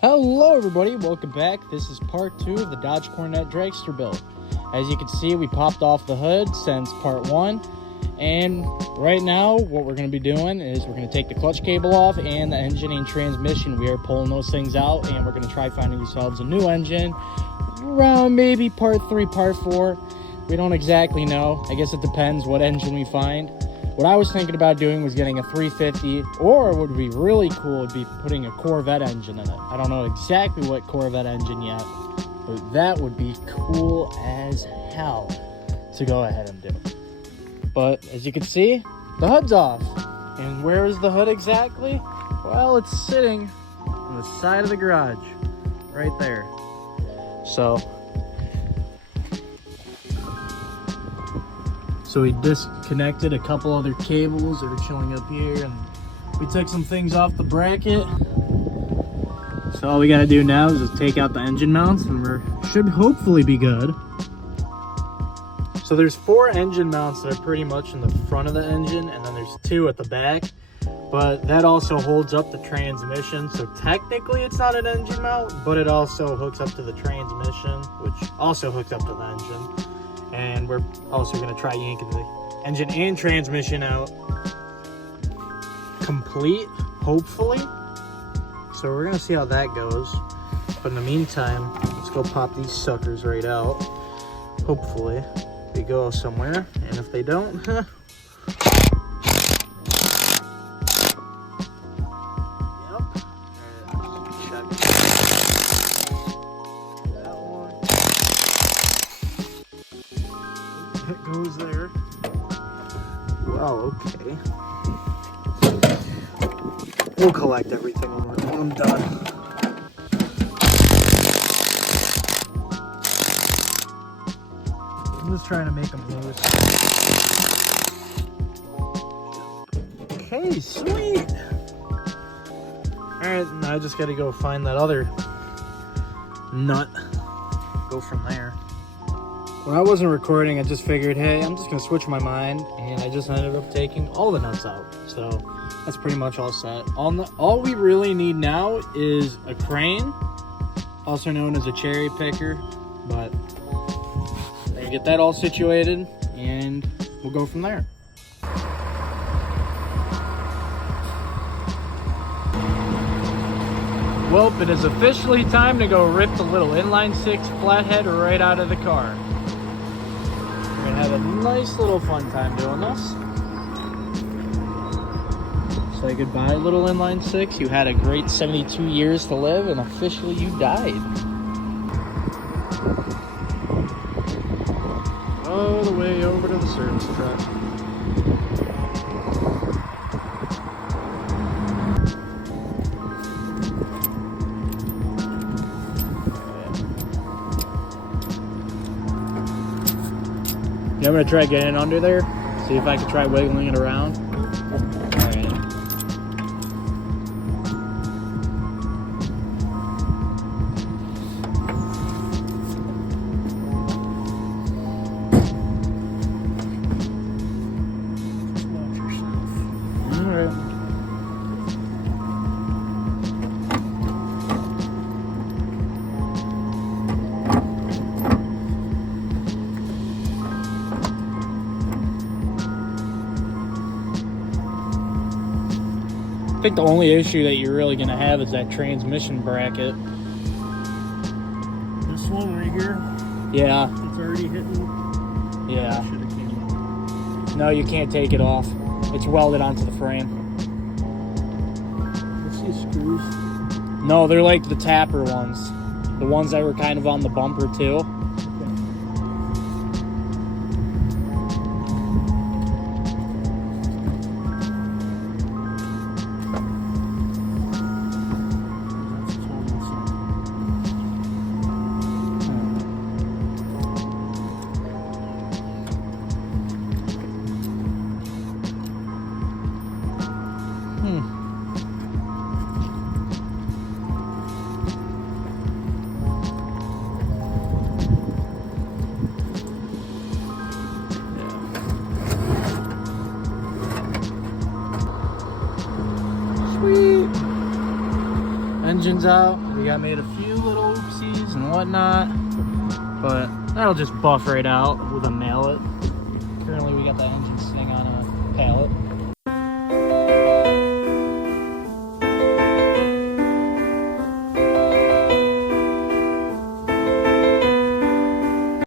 Hello everybody, welcome back. This is part 2 of the Dodge Coronet dragster build. As you can see, we popped off the hood since part 1, and right now what we're going to be doing is we're going to take the clutch cable off and the engine and transmission. We are pulling those things out, and we're going to try finding ourselves a new engine around maybe part 3, part 4. We don't exactly know. I guess it depends what engine we find. What I was thinking about doing was getting a 350, or what would be really cool would be putting a Corvette engine in it. I don't know exactly what Corvette engine yet, but that would be cool as hell to go ahead and do. But as you can see, the hood's off. And where is the hood exactly? Well, it's sitting on the side of the garage, right there. So we disconnected a couple other cables that are showing up here, and we took some things off the bracket. So all we gotta do now is just take out the engine mounts, and we should hopefully be good. So there's 4 engine mounts that are pretty much in the front of the engine, and then there's 2 at the back. But that also holds up the transmission, so technically it's not an engine mount, but it also hooks up to the transmission, which also hooks up to the engine. And we're also going to try yanking the engine and transmission out complete, hopefully. So we're going to see how that goes. But in the meantime, let's go pop these suckers right out. Hopefully they go somewhere, and if they don't, Yep. Check that one. It goes there. Well, okay. We'll collect everything when I'm done. I'm just trying to make them loose. Okay, sweet. Alright, now I just gotta go find that other nut. Go from there. When I wasn't recording, I just figured, hey, I'm just gonna switch my mind, and I just ended up taking all the nuts out. So that's pretty much all set. All we really need now is a crane, also known as a cherry picker, but we're gonna get that all situated, and we'll go from there. Well, it is officially time to go rip the little inline 6 flathead right out of the car. We're gonna have a nice little fun time doing this. Say goodbye, little inline 6. You had a great 72 years to live, and officially you died. All the way over to the service truck. I'm gonna try getting under there, see if I can try wiggling it around. Alright. Alright. I think the only issue that you're really going to have is that transmission bracket. This one right here? Yeah. It's already hitting? Yeah. Should have came off. No, you can't take it off. It's welded onto the frame. Let's see screws. No, they're like the tapper ones. The ones that were kind of on the bumper too. Engine's out. We got made a few little oopsies and whatnot, but that'll just buff right out with a mallet. Currently we got the engine sitting on